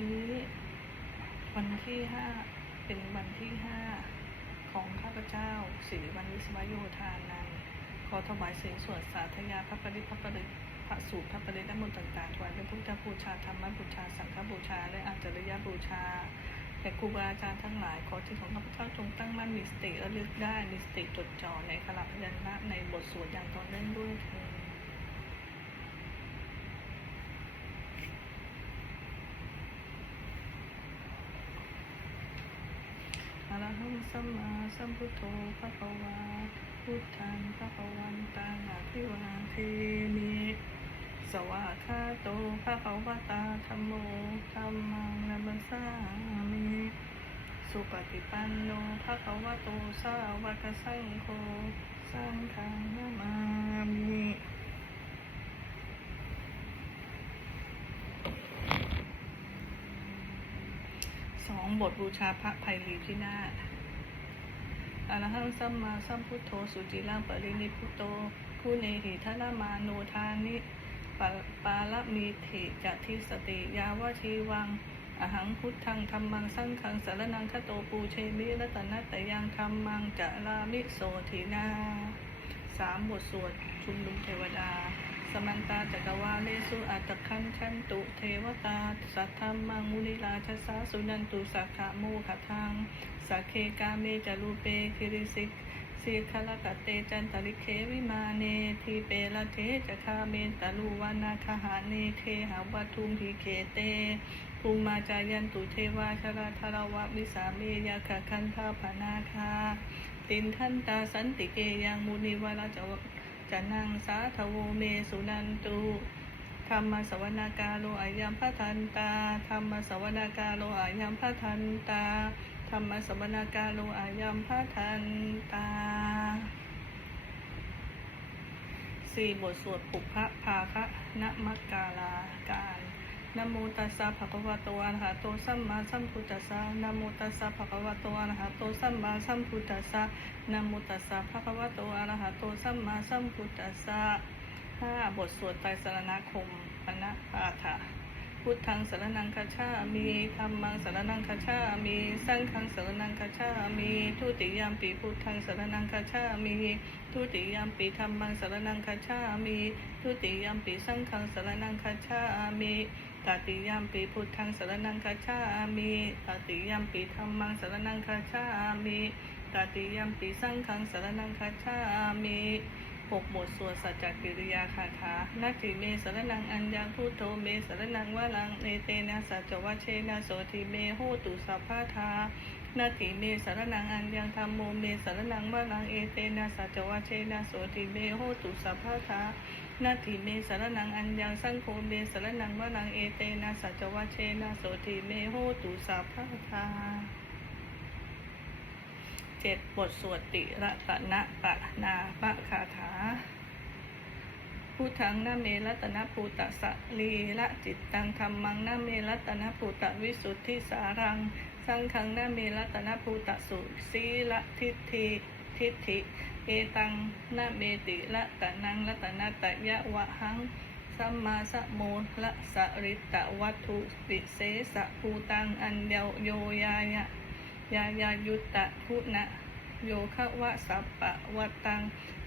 นี้ วันที่ห้าเป็นวันที่ห้าของข้าพเจ้าสิริวัณวิศวโยธานันขอถวายเสียงสวดสาธยาพระปริพระปริพระสูตรพระปริและมนต์ต่างๆถวายเป็นพุทธบูชาธรรมบูชา สังฆบูชา และอาจริยบูชาแต่ครูบาอาจารย์ทั้งหลายขอที่ของข้าพเจ้าจงตั้งมั่นมีสติและลึกได้มีสติจดจ่อในขลับยัญชนะในบทสวดอย่างต่อเนื่องด้วยเถิด อะระ หังสัมมาสัมพุทโธพระภวาพุทธังพระภวันตังอภิวาเทมิสวากขาโตพระภวตาธรรมโมธัมมังนัมสามิสุปฏิปันโนพระภวโตสาวกสังโฆสังฆังนามามิ สองบทบูชาพระภัยรีพินาศอรหังสัมมาสัมพุทโธสุจิลังปรินิพพุโตผู้เนหิทนามาโนทานิปะปาลมีเถจะทิสติยาวชีวัง อหังพุทธังธรรมังสังฆังสารนังคโตปูเชมิรัตนัตตยังธรรมังจะรามิโสทินาสามบทสวดชุมนุมเทวดา มัน ตาจักรวาเลสุอัตคันชันตุเทวตา สัทธรรมังมุนิราชสาสุนันตุสักขะโมขทังสักเคกาเมจารูเปคิริสิกสีคลกตเตจันตริเควิมาเนทีเปละเทจะคาเมนตลูวานาคหาเนเทหาวัตุมหิเคเตภูมิมาจายันตุเทวาชราธารวะวิสาเมยาคคันธาปนาคาตินทันตาสันติเกยังมุนิวาราจว จะนังสาทโวเมสุนันตุธรรมสวนาการโลอายัมพะทันตาธรรมสวนาการโลอายัมพะทันตาธรรมสวนาการโลอายัมพะทันตาสี่บทสวดปุพพะภาคะนมักกาลาการ นะโมตัสสะภะคะวะโตอะระหะโตสัมมาสัมพุทธัสสะนะโมตัสสะภะคะวะโตอะระหะโตสัมมาสัมพุทธัสสะนะโมตัสสะภะคะวะโตอะระหะโตสัมมาสัมพุทธัสสะห้าบทสวดไตรสรณคมปณปาฐะพุทธังสรนังคาชามีธรรมังสรนังคาชามีสังฆังสรนังคาชามีทุติยามปีพุทธังสรนังคาชามีทุติยามปีธรรมังสรนังคาชามีทุติยามปีสังฆังสรนังคาชามี ตติยามปีพุทธังสารนังคาชามีตติยามปีธรรมังสารนังคาชามีตติยามปีสังฆังสารนังคาชามีหกบทสวดสัจจกิริยาคาถานาทิเมสารนังอัญญังพุทโธเมสารนังวะลังเอเตนะสัจจวัชเชนะโสทิเมโหตุสัพพะทานาทิเมสารนังอัญญังธรรมโมเมสารนังวะลังเอเตนะสัจวัชเชนะโสติเมโหตุสัพพะทา นาทิเมสารนังอัญญังสังโฆเมสารนังวะลังเอเตนะสัจวัชเชนะโสติเมโหตุสัพพะทาเจ็ดบทสวดติระตนะปะนาปะคาถาพุทธังนาเมรัตนภูตะสะลีละจิตตังธรรมังนาเมรัตนภูตะวิสุทธิสารัง สังขังนาเมรัตนภูตะสุสีละทิฏฐิทิฏฐิ เอตังนาเมติละตะนังรัตนะตะยะวะหังสัมมาสะโมละสริตะวัตถุปิเสสะภูตังอัญโยวโยยายะยายายุตตะคุณะโยคะวะสัปปะวะตัง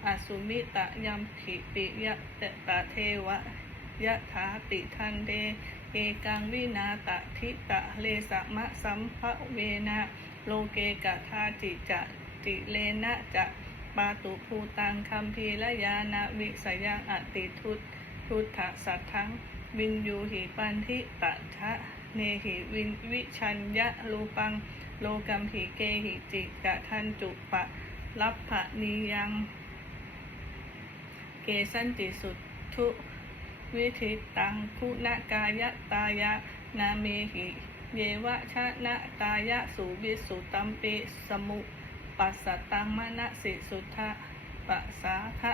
อสุมิตะยัมถิปิยะเตตะเทวะยะถาติทันเดเอกังวินาตะทิตะเลสะมะสัมภเวนะโลเกกะทาจิจะติเลนะจะ ปาตุภูตังคัมพีละยานาวิสยังอติทุตทุตถะสัทธังวินยูหิปันทิตะทะเนหิวินวิชัญญะรูปัง โลกัมหิเกหิจิกะทันจุปะลัพพะนียัง เกสันติสุทุวิธิตังคุณกายตายะนาเมหิ เยวะชะนะตายะสุวิสุตัมปิสมุ ปัสสตังมณสิสุทธะปัสสาทะ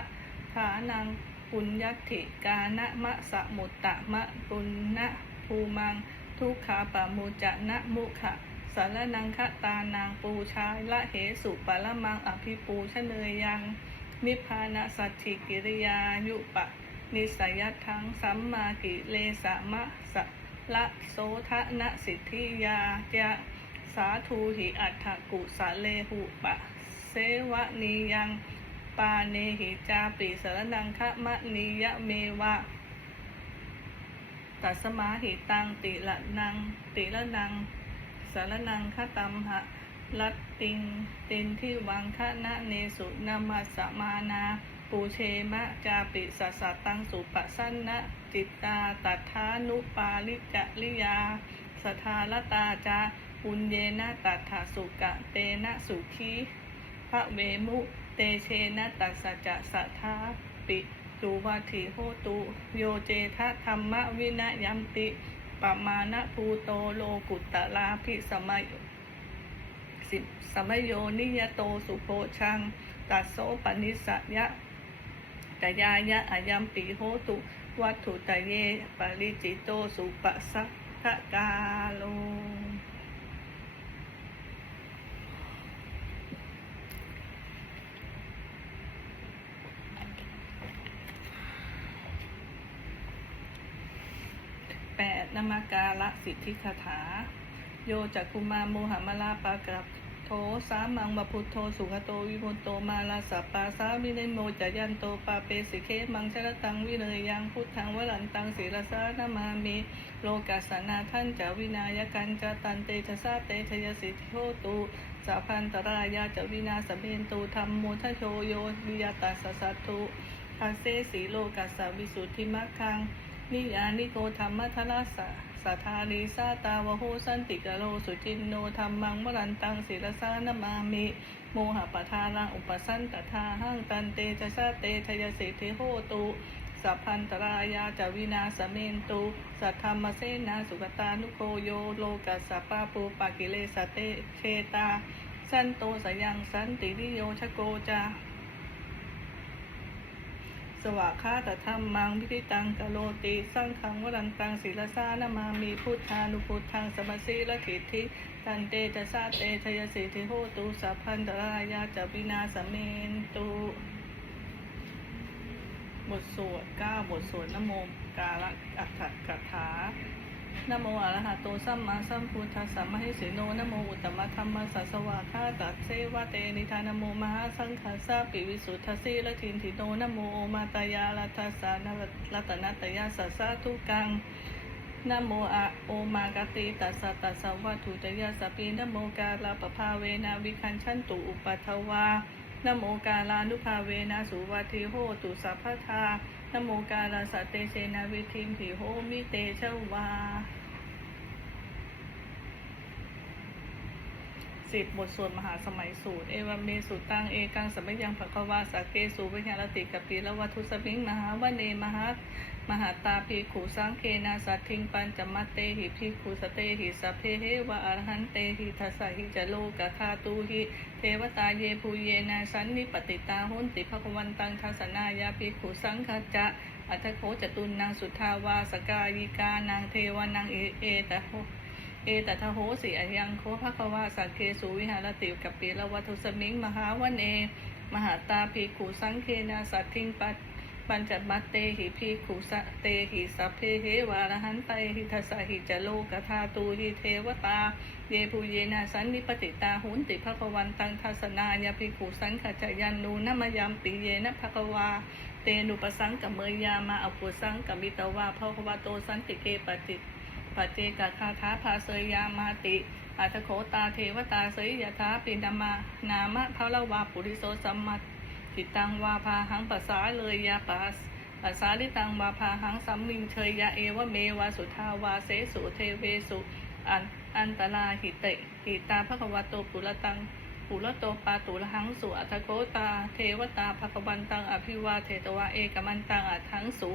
ฐานังปุญญติกานะมะสะมุตตะมะปุณณภูมัง ทุกขาปะมุจะนะมุขะสารนังคตานางปูชาละเหสุปะละมังอภิปูชเนยยัง นิพพานะสัจฉิกิริยายุปะ นิสัยทังสัมมากิเลสะมะสะละโสทะนะสิทธิยาจะ สาธุหิอัฏฐกุสะเลหุปะเสวะนียังปาเนหิจาปิสรนังคะมะนียะเมวะตัสมาหิตังติละนังติละนังสารนังคตัมหะลัตติงตินที่วังคะนะเนสุนามาสมานาปูเชมะจาปิสัสสะตังสุปะสันนะจิตตาตัทานุปาลิจริยาสทาลตาจา ปุญเยนะตัทาสุกะเตนะสุขีพระเวมุเตเชนะตัสจะสัทธาปิจุวัติโหตุโยเจทะธรรมวินยัมติปมาณภูโตโลกุตตะลาภิสมัยสิสมัยโยนิยโตสุโพชัง ตัสโสปนิสยะกยายะอายัมปีโหตุวัตถุตะเยปริจิโตสุปสัคคะกาโล แปดนามการะสิทธิคาถา โยจักคุมาโมหมลาปากับโทสามังบพุทโธสุขโตวิมุตโตมาลาสปาสาวิเนโมจยันโตปาเปสิเคมังชรตังวิเลยยังพุทธังวรันตังศิรสานามามิโลกัสนาท่านจาวินายกันจตันเตชะสาเตชยสิทธิโหตุสาพันตรายาจวินาสเบนตุธรรมโมทโชโยวิยาตัสสะสัตตุทาเสสีโลกัสวิสุทธิมัคคัง นิยานิโกธรรมทราสะสัทธาริสาตาวโหสันติกะโลสุจินโนธรรมังวรันตังศิรสานามามิโมหะปทานังอุปสันตทาหังตันเตชะสาเตชยสิทธิโหตุสัพพันตรายาจวินาสเมนตุสัทธรรมเสนาสุกตานุโคโยโลกัสสปาปูปากิเลสเตเชตา สันโตสยังสันติริโยชโกจา สวะคาตธรรมมังพิธิตังกะโลติสร้างขังวรันตังศิลสานามามีพุทธานุพุทธังสมสีละขิทิตันเตจะซาเตชยสิทธิโหตุสัพพันตรายาจวินาสเมนตุบทสวดเก้าบทสวดนโมกาละอัฏฐกถา นโมอะระหะโตสัมมาสัมพุทธัสสะมะหิสิโนนโมอุตตมะธรรมสัสสวะคาตัดเสวะเตนิทานโมมหาสังฆัสสะปิวิสุทธัสสีละทินทิโนนโมโอมาตายาลัตถสานรัตนัตยาสัสสะทุกังนโมอะโอมากติตัสสะตัสสะวะถุตยาสปินโมกาลาปภาเวนะวิคันชันตุอุปัทวานโมกาลานุภาเวนะสุวัติโหตุสัพพทา นโมกาลาสเตเชนาวิทิมถิโหมิเตชวาสิบบทสวดมหาสมัยสูตร เอวเมสูตังเอกังสมัยยังภควาสาเกสูวิญญาติกปิละวัตุสมิงมหาวเนมหา มหาตาภิกขุสังเคนาสัตถิงปัญจมัตเตหิภิกขุสเตหิสัพเพเหวะอรหันเตหิทัสสะหิจโลกคาตูหิเทวตาเยภูเยนะสันนิปติตาหุนติภควันตังทัสนายาภิกขุสังฆจะอัตโคจตุนนางสุทาวาสกายิกานางเทวานางเอเอตะโหเอตทะโหสิอยังโคภควาสักเคสุวิหารติกับปีละวัตุสมิงมหาวันเอ มหาตาภิกขุสังเคนาสัตถิงปัจ ปัญจมัตเตหิภิขุสะเตหิสัพเพเหวารหันไตหิทัสสะหิจโลกธาตูหิเทวตา เยภูเยนะสันนิปติตาหุนติภควันตังทัสนายาภิขุสังขจยันนูนมยามปิเยนะภควาเตนุปสังกัมเมยยามาอปุสังกัมมิตวาภควาโตสันติเกปติปเจกคาถาภาเสยยามาติอัตโขตาเทวตาเสยยถาปินามานามะพะละวาปุริโสสัมมัต ติตังวาพาหังปัสสาเลยยาปัสปัสสาลิตังวาพาหังสัมมิงเชยยาเอวเมวาสุทาวาเสสุเทเวสุอันอันตลาหิเตหิตาภควโตปุระตังปุระโตปาตุระหังสุอัตโขตา เทวตาภควันตังอภิวาเทตวาเอกมันตังอัทังสุ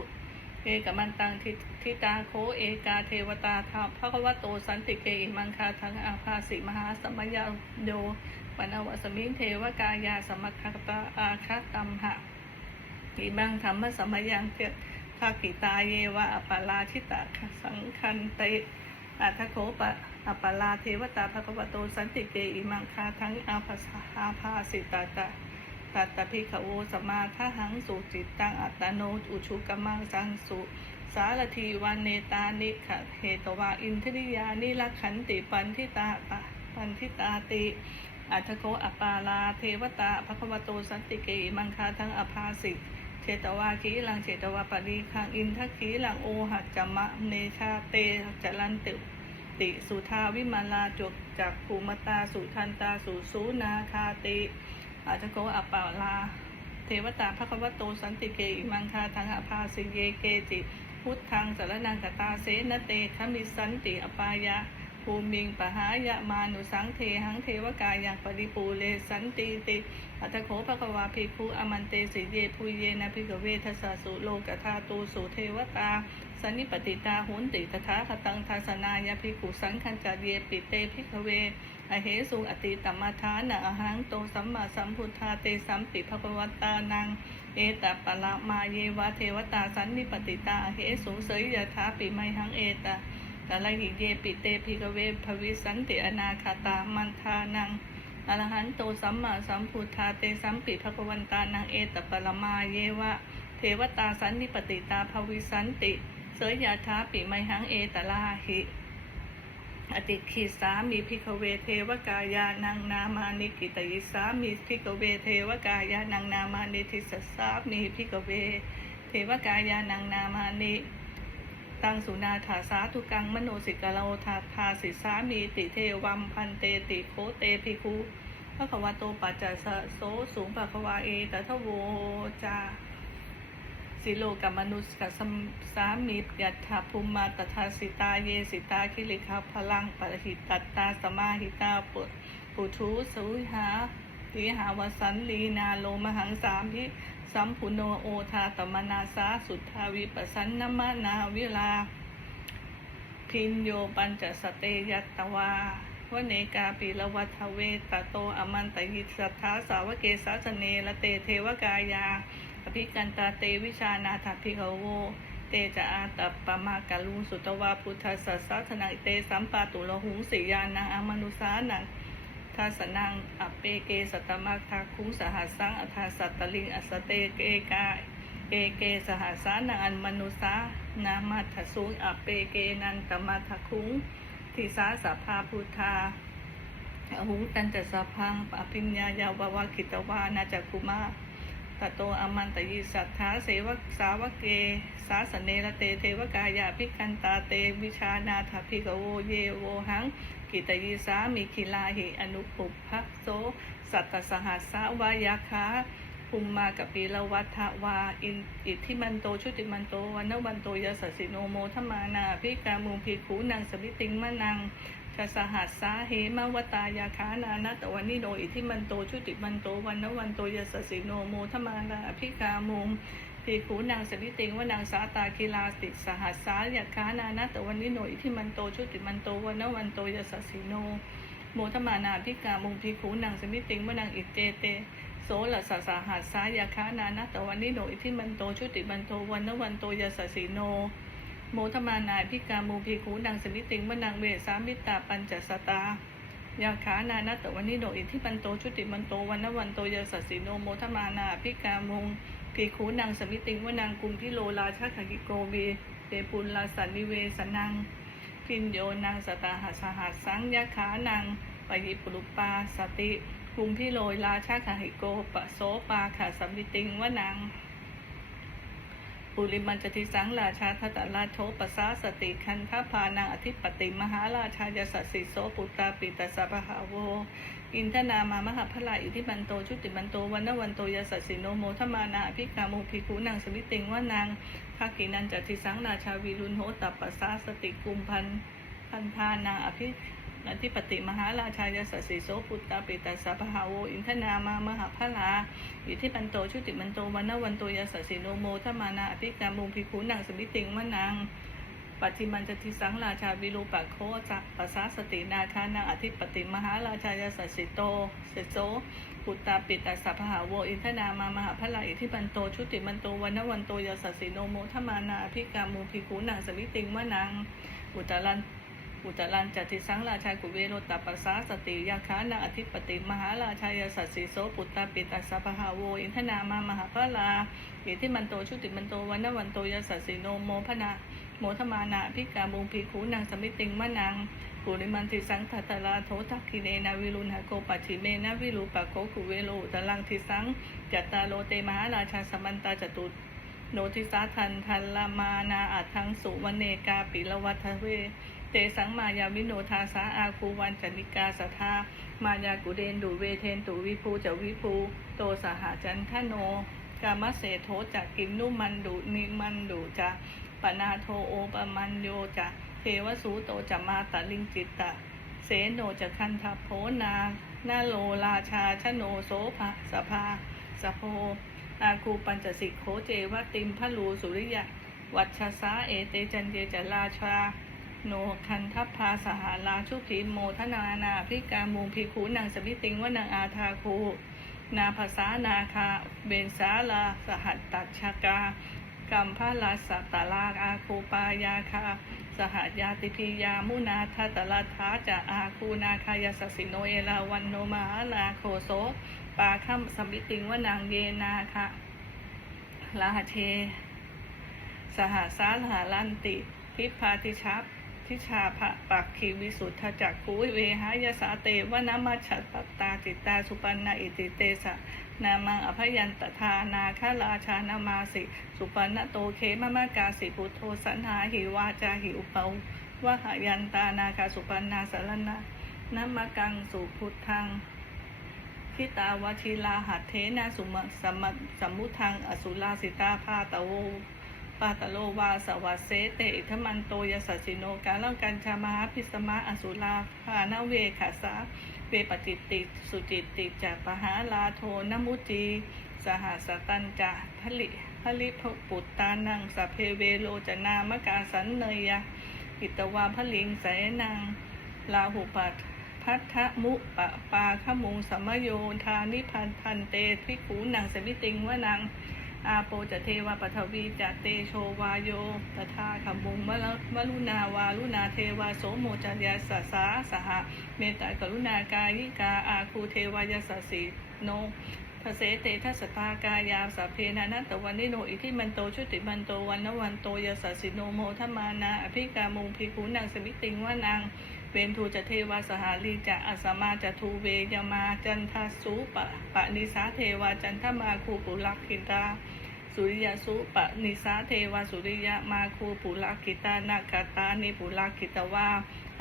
เอกมันตังทิทิตาโคเอกาเทวตาทาพระกวโตสันติเกอิมังคาทังอาภาสิมหาสมยาโย ปนวสมิงเทวกายาสมัคคตาอาคาตัมหะอิมังธรรมสมยังเทภากิตาเยวะอปาราชิตาสังคันเตอัทโคปะอปาราเทวตาภะกวโตสันติเกอิมังคาทั้งอาภาสอาภาสิตาตะตัตพิขโวสมาทหังสุจิตตังอัตโนอุชุกมังสังสุ สารทีวันเนตานิขะเหตวาอินทริยานิลักขันติปันทิตาปันทิตาติ อัตโกอัปปาลา เทวตาภควโตสันติเกมังคาทั้งอภาสิกเชตวาคีลังเชตวาปรีคังอินทคีลังโอหัจจมะเนชาเตจลันติติสุทาวิมาลาจกจากภูมตาสุทันตาสุสูนาคาติอัตโกอปาลา เทวตาภควโตสันติเกอิมังคาทังอภาสิเยเกจิ พุทธังสารนังกตาเสนเตขมิสันติอปายะ ภูมิงปหายะมานุสังเทหังเทวกายังปริปูเลสันติติอัตโขภควาภิกขุอมันเตสิเยภูเยนะภิกเวทัสสุโลกธาตูสุเทวตาสันนิปติตาหุนติตถาคตังทัสนายาภิกขุสังคัญจเยปิเตภิกเวอเหสุอติตมมาทานะอหังโตสัมมาสัมพุทธาเตสัมปิภควตานัง เอตปะละมาเยวะเทวตาสันนิปติตาอเหสุเสยยถาปิไมหังเอตา กาลหิเยปิเตภิกเวภวิสันติอนาคาตามันทานังอรหันโตสัมมาสัมพุทธาเตสัมปิภควันตานังเอตปรมาเยวะ เทวตาสันนิปติตาภวิสันติเสยยาธาปิไมหังเอตลาหิอติขีสามีพิกเวเทวกายานังนามานิกิตยิสามีพิกเวเทวกายานังนามานิทิสสามีพิกเว เทวกายานังนามานิ ตังสุนาถาสาธุกังมโนสิกะโลทาทาสิสามีติเทวัมพันเตติโคเตภิกขุพระควาโตปัจจสะโสสูงปะควาเอตทโวจาสิโลกัมมนุสกสัมสามียัตถาภูมิมาตถาสิตาเยสิตาคิริคาพลังปะหิตตตาสมาหิตาปุปุถุสุหา ติหาวสันลีนาโลมหังสามิสัมพุโนโอทาตมนาสาสุทธาวิปสันนมนาวิลา พินโยปัญจสเตยัตวาวเนกาปิละวัฏเวตโตอมันตยิสัทธาสาวเกสาสเนละเตเทวกายาอภิกันตาเตวิชานาถพิกโวเตจะอาตปปมากาลุสุตวาพุทธสัสสะธนังเตสัมปาตุลหุงสิยานังอมนุสานัง ทัสนังอเปเกสตมัคทาคุงสหัสสังอทาสัตตลิงอสเตเกกาเอเกสหัสสานังอันมนุสานามัทสุงอเปเกนันตมัทคุงทิสาสัพพาพุทธาอหุตันจะสพังปะพิญญายาววาคิตวานาจักุมาตโตอมันตยิสัทธาเสวสาวเก สาสเนระเตเทวกายาภิกันตาเตวิชานาถภิกโวเยโวหัง กิตยิสามิคิลาหิอนุปุพพโสสัตตสหัสสวายาคาภูมมากปีละวัฏวาอินอิทธิมันโตชุติมันโตวันนวันโตยสสสิโนโมทมานาพิกามุงพีขูนังสมิติงมะนังชสหัสสาเหมวตายาคานานาตวันนิโนอิทิมันโตชุติมันโตวันนวันโตยสสสิโนโมทมานาอภิกามุง พีขูนางสมิติงว่านางสาตาคิลาติสหัสสาอยากค้านานาตวันนิโนอิทิมันโตชุติมันโตวันนวันโตยสสสิโน โมทมานาภิกามุงพีขูนางสมิติงว่านางอิเจเตโสละสะสาหัสสายาคานานาตวันนิโนอิทิมันโตชุติมันโตวันนวันโตยสสสิโนโมทมานายพิกามูพีคูนางสมิติงมนางเวสามิตาปัญจสตายาขานานาตวันนิโดอิทิปันโตชุติมันโตวันนวันโตยสัสสิโนโมทมานาพิกามุง พีคูนางสมิติงวนางกุมพิโลราชาขกิโกเวเตปุลลาสันนิเวสนังพินโยนางสตาหัสหัสสังยาขานางปยิปรุปาสติกุมพิโลราชาขกิโกปะโสปาขาสมิติงวนางปุริมันจติสังราชาทัตตราโทปสาสติคันทพานังอธิปติมหาราชายสัสสิโสปุตตาปิตสสะพหาโว อินทนามามหาพลาอิทิบันโตชุติบันโตวันนวันโตยสัสสิโนโมทมานาอภิกาโมภิกขุนางสมิติงว่านางภากินันจติสังราชาวีรุนโหตัปปสสาสติกุมพันพันธานาอภิอธิปติมหาราชายสสิโสปุตตาปิตสสะพหาโวอินทนามามหาพลาอิทิปันโตชุติมันโตวันนวันโตยสัสสิโนโมทมานาอภิกามุงพิคูนังสมิติงมะนัง ปัจจิมันจติสังราชาวิรูปักโคจักปัสสาสตินาคานังอธิปติมหาราชายสัสสิโตเสโสปุตตาปิตาสัพพหาโวอินทนามามหาพลาอิทธิปันโตชุติมันโตวันนวันโตยสัสสิโนโมทมานาอภิกามุงพิคูนังสมิติงมะนังอุตตรันอุตรันจติสังราชากุเวโรตปัสสาสติยาคานาอธิปติมหาราชายสัสสิโสปุตตาปิตัสสะพหาโวอินทนามามหาพระลาอิทิมันโตชุติมันโตวันนวันโตยสัสสิโนโมพนา โมทมานาพิกามุงพีขูนางสมิติงมะนางปุริมันติสังทัตลาโททักขิเนนาวิรุณหโกปัจิเมนะวิรูปะโกกุเวโลตลังทิสังจัตตาโลเตมหาราชาสมันตาจตุโนทิสาทันทันลามานาอัทังสุวเนกาปิลวัทเว เตสังมายาวิโนทาสาอาคูวันจนิกาสทามายากุเดนดูเวเทนตุวิภูจะวิภูโตสหจันทโนกามเสโทจะกินนุมันดุนิมันดุจะ ปนาโทโอปมันโยจะเทวสูโตจะมาตลิงจิตตะ เสโนจะคันทโพนานาโลราชาชโนโสภะสภาสโพอาคูปัญจสิกโขเจวติมพะลูสุริยะ วัชสาเอเตจันเยจราชา โนคันทัพพาสหาราชุขีโมทนานาพิกามูพิคูนางสมิติงวนางอาทาคู นาภาษานาคาเบนสาลา สหัตตัชกา กัมพาลาสตาลาอาคูปายาคา สหยาติพิยามุนาทัตลาทาจะอาคูนาคายสสิโนเอลาวันโนมาลาโคโซปาคัมสมิติงวนางเยนาคะลาเท สหาสาลหาลันติทิพาติชัพ ทิชาภะปักขีวิสุทธจักขุวิเวหายสาเตวนามาฉัตตตาจิตตาสุปันนาอิติเตสะนามังอภยันตทานาคาราชานามาสิ สุปันนโตเคมะมากาสิพุทโธสันหาหิวาจาหิอุปาวะหายันตานาคาสุปันนาสารนะนัมกังสุพุทธังทิตาวชิลาหัตเทนาสุมสมมสมมุทังอสุลาสิตาพาตะโว ปาตโลวาสวัสเสเตอิทมันโตยสัสสิโนกาลังกันชามาพิสมะอสุลาภาณเวขัสาเวปจิติสุจิตติจะปหาลาโทนมุจีสหสตันจะพลิพลิภปุตตานังสพเพเวโลจนามกาสันเนยะอิตวาพลิงแสนังลาหุปัตพัทธมุปะปาขมุงสมโยธานิพันธันเตพิขูนางสมิติงวนัง อาโปจะเทวปทวีจะเตโชวาโยตถาขมุงมะลุนาวาลุนาเทวาโสโมจัญญาสสาสหเมตตากรุณากายิกาอาคูเทวายสสีโนทเสเตทัสตากายาสัพเพนานัตตวันนิโนอิทิมันโตชุติมันโตวันนวันโตยสสสิโนโมทมานาอภิกามุงพิคูนางสมิติงวานาง เวนทูจะเทวาสหาลีจะอัสมาจะทูเวยมาจันทสุปะปะนิสาเทวาจันทมาคูปุลักขิตาสุริยสุปะนิสาเทวาสุริยมาคูปุลักขิตานาคาตานิปุลักขิตวา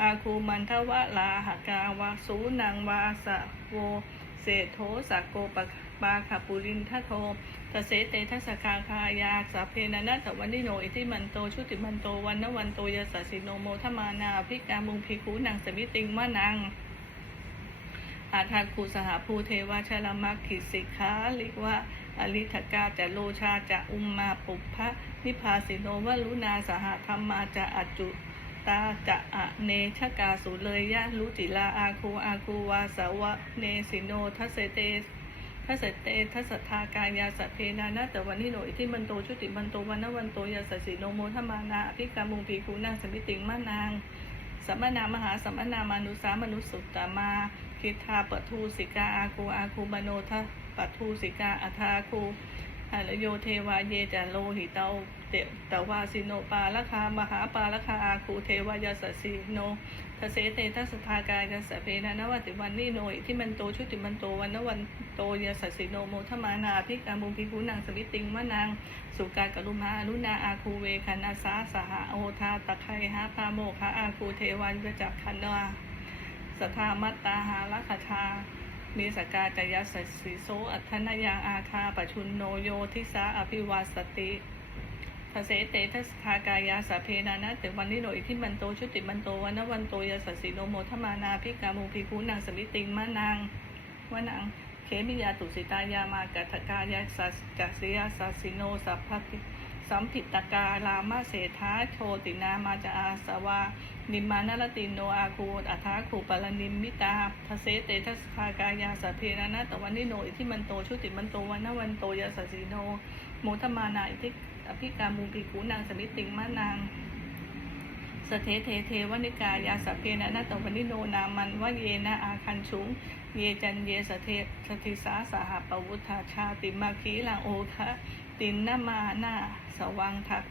อาคูมันทวะลาหกาวาสูนังวาสะโวเศโทสักโกปะ ปาขปุรินทโทตเสเตทัสสกาคายาสัพเพนันะตวันนิโนอิทิมันโตชุติมันโตวันนวันโตยสสสิโนโมทมานาภิกามุงพิคูนังสมิติงมานังอาทาคูสหภูเทวาชลมักขิสิกขาลิกว่าอลิทกาจะโลชาจะอุมมาปุพพะนิพาสิโนวลุนาสหธรรมาจะอจุตาจะอะเนชกาสุเลยยะลุจิลาอาคูอาคูวาสาวะเนสิโนทัสเสเต ทัสเตทัสทากายาสัพเพนานะแต่วันนี้โหนอิที่มันโตชุติมันโตวันนวันโตยาสสีโนโมทมานาอภิกามุงพีคูนางสมิติงมานางสัมมนามหาสัมมนามานุสามนุสุตตามาคิทาปทูสิกาอาคูอาคูมโนทะปทูสิกาอัทาคู หารโยเทวาเยจาโลหิตาเตตวาสิโนปาละคามหาปาละคาอาคูเทวายาสสิโนทเสเตทัสสทากายาสเพนะนวัติวันนิโนอิที่มันโตชุติมันโตวันนวันโตยาสสิโนโมทมานาภิกามุพิคูนางสวิติงมะนางสุกากรุมาอนุนาอาคูเวคันาสาสหโอทาตะไคหาพาโมคะอาคูเทวันยจักคันนาสทามัตตาหาลัคชา มีสกาจยสัสสิโสอัทนายังอาคาปชุนโนโยทิสาอภิวาสติทเสเตทัสทากายาสาเพนานะแต่วันนี้โนอิทิมันโตชุติมันโตวันนวันโตยาสัสสิโนโมทมานาพิกามุพิคูนางสมิติงมะนางวะนางเขมิยาตุสิตายามากัตถกายาสัสกัสยาสัสสิโนสัพพติ สัมผิตกาลามาเสธาโชตินามาจาอาสวา นิมานรตินโนอาคูอัทาคูปารนิมมิตาทเสเตทัสคากายาสพเพนะนะตะวันนิโนอิทิมันโตชุติมันโตวันนวันโตยาสัสสิโนโมทมานาอิทิอภิกามุปิกูนางสมิติงมานางสสเทเทเทวนิกายาสพเพนะนาตวนิโนนามันวะเยนะอาคันชุง เยจันเยสเทสติสาสหปวุธาชาติมาคีลังโอคะ ตินนามานาสวังทัก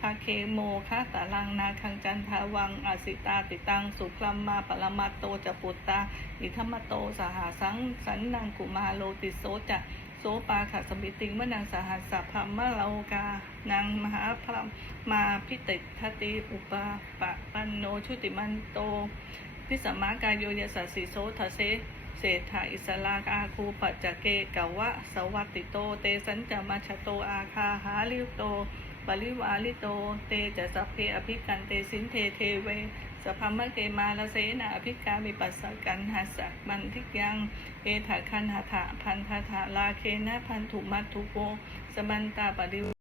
ทาเคโมคะตาลังนาคังจันทาวังอาสิตาติตังสุคลัมมาปรมาโตจะปุตตาอิธรรมโตสหาสังสันนังกุมาโลติโสจะโสปาขัสมิติงมนังสหัสสะพรมมะโลกานางมหาพรมมาพิติทติอุปาปะปันโนชุติมันโต พิสมากายโยยสัสสิโสทะเส เศรษฐาอิสลาอาคูปัจจเกกวะ สวัติโต เตสัญจมัชโตอาคาหาลิวโตปริวาลิโต เตจะสัพเพอภิกันเตสินเทเทเวสพพมะเกมาลเสนาอภิกามิปัสสกันหัสสะมันทิกยัง เอถาคันหะถะพันธะถะลาเคนะพันธุมัตถุโกสมันตาปริว